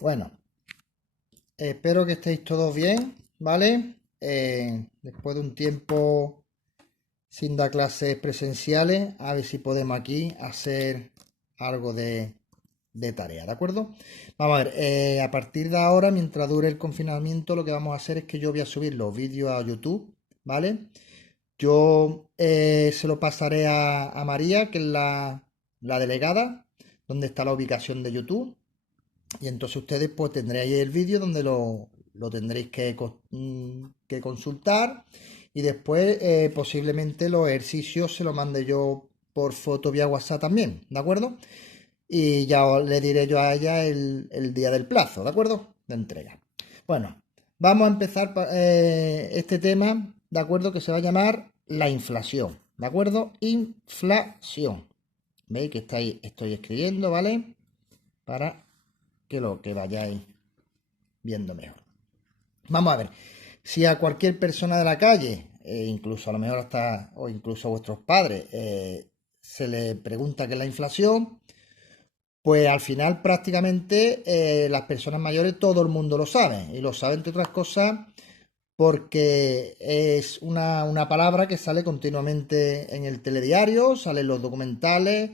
Bueno, espero que estéis todos bien, ¿vale? Después de un tiempo sin dar clases presenciales, a ver si podemos aquí hacer algo de tarea, ¿de acuerdo? Vamos a ver, a partir de ahora, mientras dure el confinamiento, lo que vamos a hacer es que yo voy a subir los vídeos a YouTube, ¿vale? Yo se lo pasaré a María, que es la delegada, donde está la ubicación de YouTube. Y entonces ustedes pues tendréis el vídeo donde lo tendréis que consultar y después posiblemente los ejercicios se los mande yo por foto vía WhatsApp también, ¿de acuerdo? Y ya le diré yo a ella el día del plazo, ¿de acuerdo? De entrega. Bueno, vamos a empezar este tema, ¿de acuerdo? Que se va a llamar la inflación, ¿de acuerdo? Inflación. ¿Veis que estoy escribiendo, ¿vale? Para que lo que vayáis viendo mejor. Vamos a ver, si a cualquier persona de la calle, incluso a lo mejor hasta, o incluso a vuestros padres, se le pregunta qué es la inflación, pues al final prácticamente las personas mayores todo el mundo lo sabe, y lo sabe entre otras cosas porque es una palabra que sale continuamente en el telediario, sale en los documentales,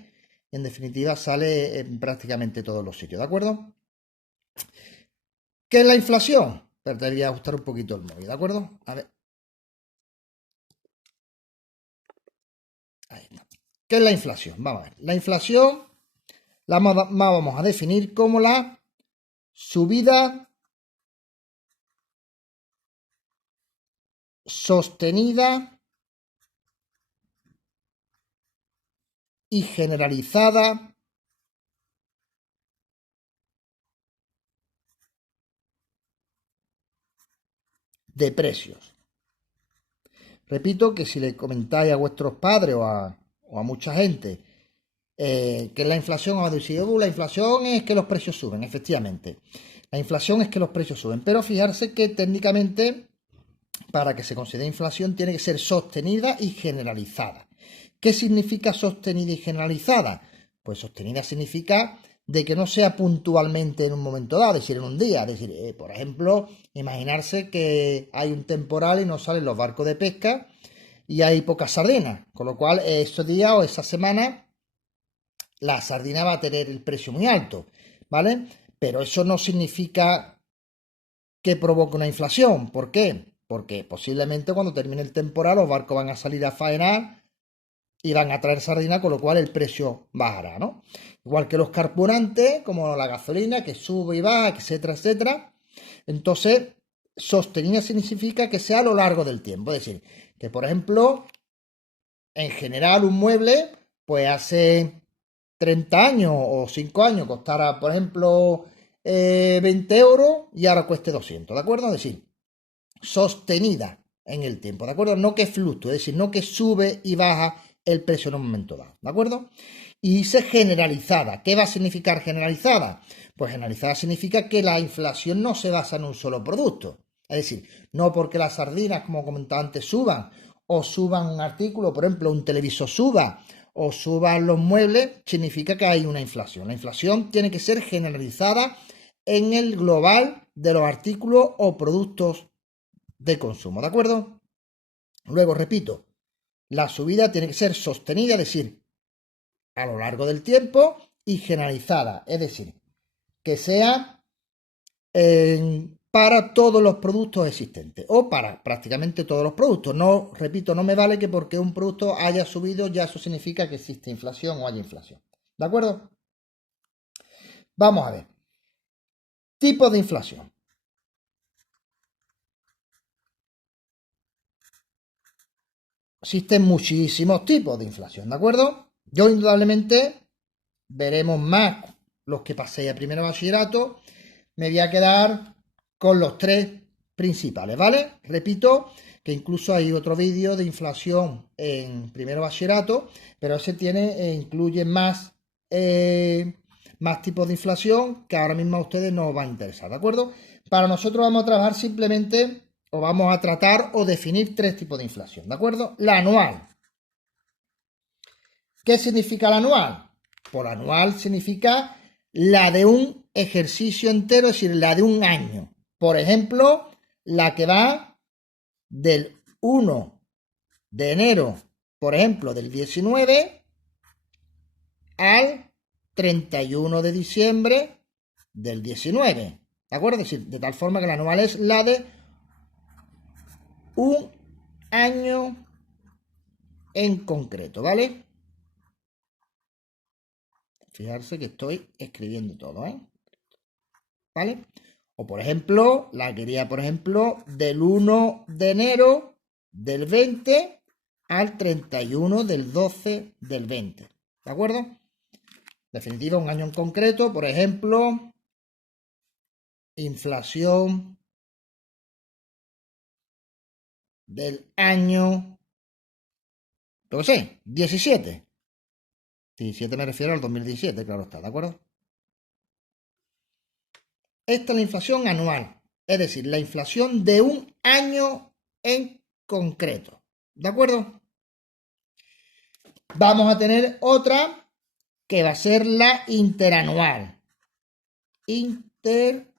en definitiva sale en prácticamente todos los sitios, ¿de acuerdo? ¿Qué es la inflación? Pero te voy a ajustar un poquito el móvil, ¿de acuerdo? A ver, ahí está. ¿Qué es la inflación? Vamos a ver. La inflación la vamos a definir como la subida sostenida y generalizada de precios. Repito que si le comentáis a vuestros padres o a mucha gente que es la inflación, os va a decir, la inflación es que los precios suben, efectivamente. La inflación es que los precios suben, pero fijarse que técnicamente para que se considere inflación tiene que ser sostenida y generalizada. ¿Qué significa sostenida y generalizada? Pues sostenida significa de que no sea puntualmente en un momento dado, es decir, en un día. Es decir, por ejemplo, imaginarse que hay un temporal y no salen los barcos de pesca y hay pocas sardinas, con lo cual esos días o esa semana la sardina va a tener el precio muy alto, ¿vale? Pero eso no significa que provoque una inflación. ¿Por qué? Porque posiblemente cuando termine el temporal los barcos van a salir a faenar y van a traer sardina, con lo cual el precio bajará, ¿no? Igual que los carburantes, como la gasolina, que sube y baja, etcétera, etcétera. Entonces, sostenida significa que sea a lo largo del tiempo. Es decir, que por ejemplo, en general un mueble, pues hace 30 años o 5 años costara, por ejemplo, 20 euros y ahora cueste 200, ¿de acuerdo? Es decir, sostenida en el tiempo, ¿de acuerdo? No que fluctúe, es decir, no que sube y baja el precio en un momento dado, ¿de acuerdo? Y dice generalizada. ¿Qué va a significar generalizada? Pues generalizada significa que la inflación no se basa en un solo producto. Es decir, no porque las sardinas, como comentaba antes, suban o suban un artículo, por ejemplo, un televisor suba o suban los muebles, significa que hay una inflación. La inflación tiene que ser generalizada en el global de los artículos o productos de consumo, ¿de acuerdo? Luego, repito, la subida tiene que ser sostenida, es decir, a lo largo del tiempo y generalizada, es decir, que sea para todos los productos existentes o para prácticamente todos los productos. No, repito, no me vale que porque un producto haya subido ya eso significa que existe inflación o haya inflación. ¿De acuerdo? Vamos a ver. Tipos de inflación. Existen muchísimos tipos de inflación, ¿de acuerdo? Yo indudablemente veremos más los que pasé a primero bachillerato. Me voy a quedar con los tres principales, ¿vale? Repito que incluso hay otro vídeo de inflación en primero bachillerato, pero ese incluye más tipos de inflación que ahora mismo a ustedes no os va a interesar, ¿de acuerdo? Para nosotros vamos a trabajar simplemente o vamos a tratar o definir tres tipos de inflación, ¿de acuerdo? La anual. ¿Qué significa la anual? Por anual significa la de un ejercicio entero, es decir, la de un año. Por ejemplo, la que va del 1 de enero, por ejemplo, del 19 al 31 de diciembre del 19. ¿De acuerdo? Es decir, de tal forma que la anual es la de un año en concreto, ¿vale? Fijarse que estoy escribiendo todo, ¿eh? ¿Vale? O por ejemplo, la quería, por ejemplo, del 1 de enero del 20 al 31 del 12 del 20. ¿De acuerdo? Definitiva, un año en concreto, por ejemplo, inflación del año, lo que sé, 17. 17 me refiero al 2017, claro está, ¿de acuerdo? Esta es la inflación anual, es decir, la inflación de un año en concreto, ¿de acuerdo? Vamos a tener otra que va a ser la interanual. Interanual.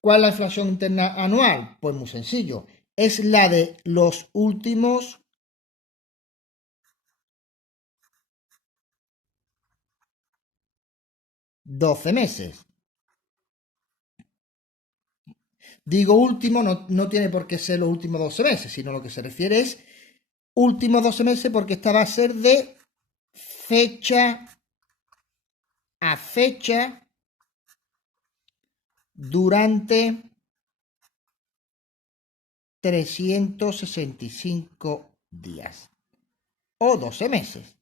¿Cuál es la inflación interna anual? Pues muy sencillo, es la de los últimos 12 meses. Digo último, no tiene por qué ser los últimos 12 meses, sino lo que se refiere es últimos 12 meses porque esta va a ser de fecha a fecha durante 365 días o 12 meses.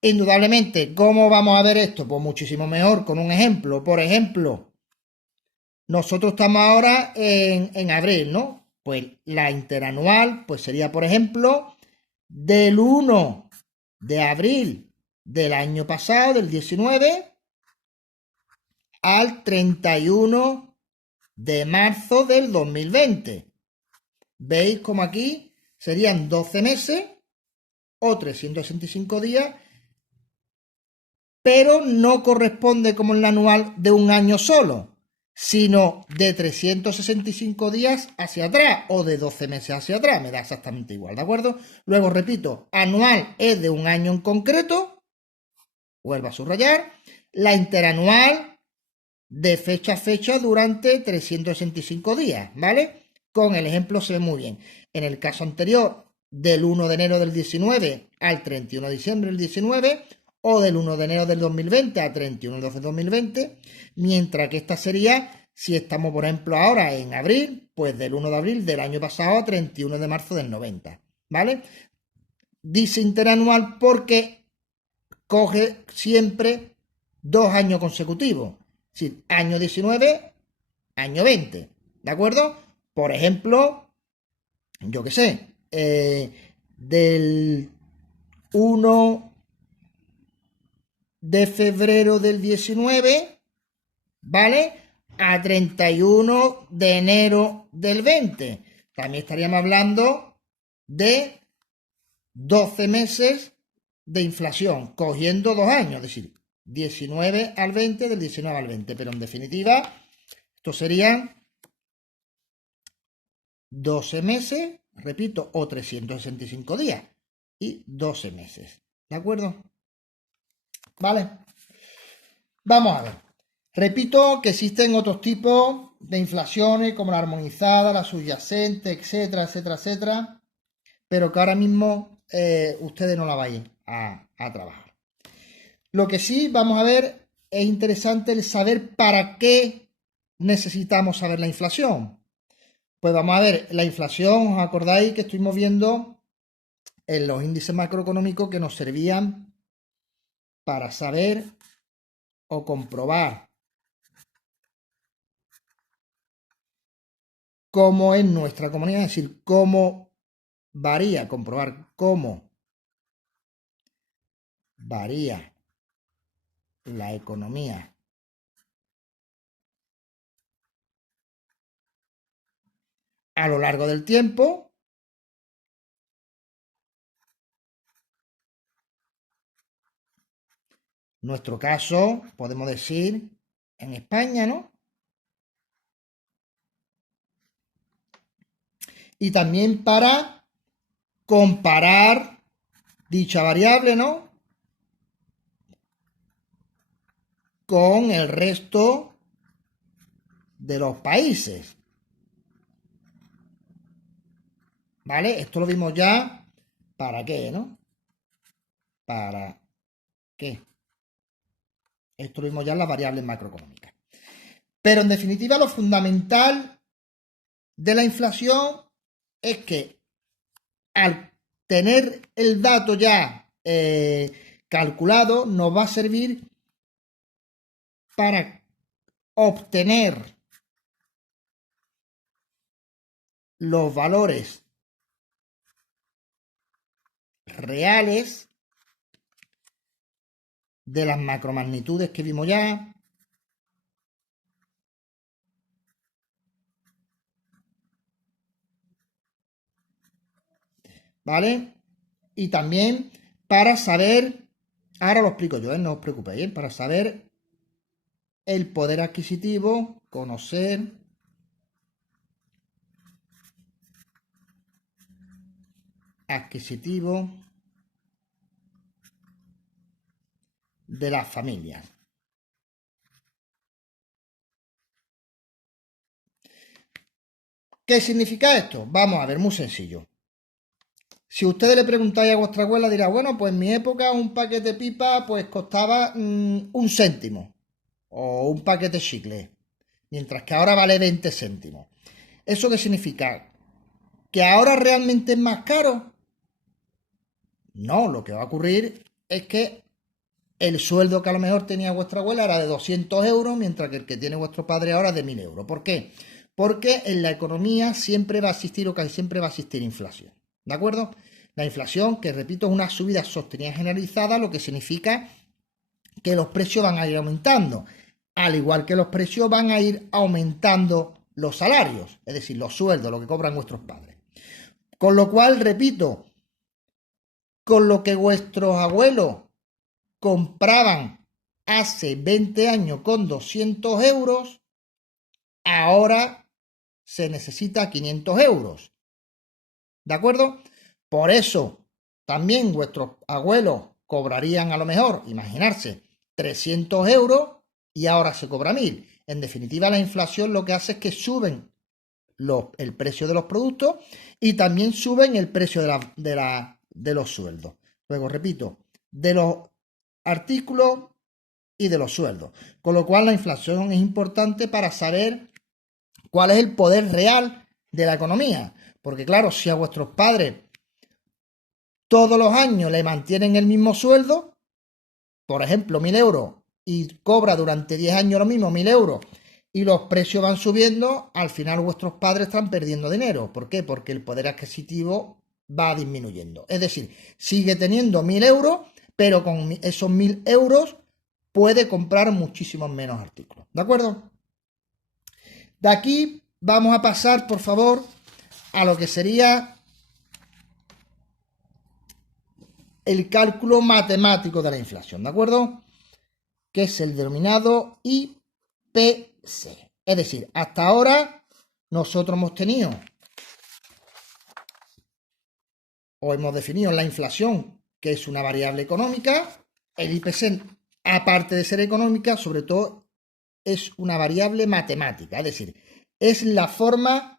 Indudablemente, ¿cómo vamos a ver esto? Pues muchísimo mejor con un ejemplo. Por ejemplo, nosotros estamos ahora en abril, ¿no? Pues la interanual, pues sería, por ejemplo, del 1 de abril del año pasado, del 19, al 31 de marzo del 2020. ¿Veis como aquí serían 12 meses o 365 días, pero no corresponde como en la anual de un año solo, sino de 365 días hacia atrás o de 12 meses hacia atrás, me da exactamente igual, ¿de acuerdo? Luego repito, anual es de un año en concreto, vuelvo a subrayar, la interanual de fecha a fecha durante 365 días, ¿vale? Con el ejemplo se ve muy bien. En el caso anterior, del 1 de enero del 19 al 31 de diciembre del 19, o del 1 de enero del 2020 a 31 de 12 del 2020, mientras que esta sería, si estamos por ejemplo ahora en abril, pues del 1 de abril del año pasado a 31 de marzo del 90, ¿vale? Dice interanual porque coge siempre 2 años consecutivos, es decir, año 19, año 20, ¿de acuerdo? Por ejemplo, yo qué sé, del 1 de febrero del 19, ¿vale? A 31 de enero del 20. También estaríamos hablando de 12 meses de inflación, cogiendo 2 años, es decir, 19 al 20, del 19 al 20. Pero en definitiva, esto serían 12 meses, repito, o 365 días y 12 meses. ¿De acuerdo? ¿Vale? Vamos a ver. Repito que existen otros tipos de inflaciones como la armonizada, la subyacente, etcétera, etcétera, etcétera, pero que ahora mismo ustedes no la vayan a trabajar. Lo que sí vamos a ver es interesante el saber para qué necesitamos saber la inflación. Pues vamos a ver, la inflación, ¿os acordáis que estuvimos viendo en los índices macroeconómicos que nos servían para saber o comprobar cómo es nuestra comunidad, es decir, cómo varía, comprobar cómo varía la economía a lo largo del tiempo, nuestro caso, podemos decir en España, ¿no? Y también para comparar dicha variable, ¿no? Con el resto de los países. ¿Vale? Esto lo vimos ya. ¿Para qué, no? ¿Para qué? Esto lo vimos ya en las variables macroeconómicas. Pero en definitiva, lo fundamental de la inflación es que al tener el dato ya calculado, nos va a servir para obtener los valores reales de las macromagnitudes que vimos ya, ¿vale? Y también para saber, ahora lo explico yo, no os preocupéis, para saber el poder adquisitivo, conocer adquisitivo de las familias. ¿Qué significa esto? Vamos a ver, muy sencillo. Si ustedes le preguntáis a vuestra abuela, dirá, bueno, pues en mi época un paquete de pipa pues costaba 1 céntimo o un paquete de chicle, mientras que ahora vale 20 céntimos. ¿Eso qué significa? ¿Que ahora realmente es más caro? No, lo que va a ocurrir es que el sueldo que a lo mejor tenía vuestra abuela era de 200 euros, mientras que el que tiene vuestro padre ahora es de 1000 euros. ¿Por qué? Porque en la economía siempre va a existir o casi siempre va a existir inflación. ¿De acuerdo? La inflación, que repito, es una subida sostenida generalizada, lo que significa que los precios van a ir aumentando. Al igual que los precios van a ir aumentando los salarios, es decir, los sueldos, lo que cobran vuestros padres. Con lo cual, repito, con lo que vuestros abuelos compraban hace 20 años con 200 euros, ahora se necesita 500 euros. ¿De acuerdo? Por eso también vuestros abuelos cobrarían a lo mejor, imaginarse, 300 euros y ahora se cobra 1000. En definitiva, la inflación lo que hace es que suben el precio de los productos y también suben el precio de los sueldos. Luego, repito, de los artículos y de los sueldos. Con lo cual, la inflación es importante para saber cuál es el poder real de la economía. Porque claro, si a vuestros padres todos los años le mantienen el mismo sueldo, por ejemplo, 1000 euros, y cobra durante 10 años lo mismo, 1000 euros, y los precios van subiendo, al final vuestros padres están perdiendo dinero. ¿Por qué? Porque el poder adquisitivo va disminuyendo. Es decir, sigue teniendo 1000 euros, pero con esos 1000 euros puede comprar muchísimos menos artículos. ¿De acuerdo? De aquí vamos a pasar, por favor, a lo que sería el cálculo matemático de la inflación, ¿de acuerdo? Que es el denominado IPC. Es decir, hasta ahora nosotros hemos tenido o hemos definido la inflación, que es una variable económica. El IPC, aparte de ser económica, sobre todo es una variable matemática, es decir, es la forma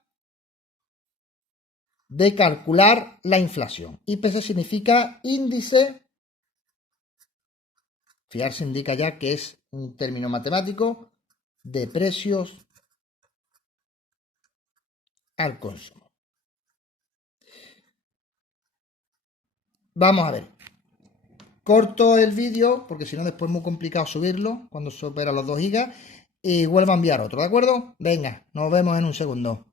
de calcular la inflación. IPC significa índice, fijarse indica ya que es un término matemático, de precios al consumo. Vamos a ver. Corto el vídeo, porque si no después es muy complicado subirlo cuando supera los 2 GB, y vuelvo a enviar otro, ¿de acuerdo? Venga, nos vemos en un segundo.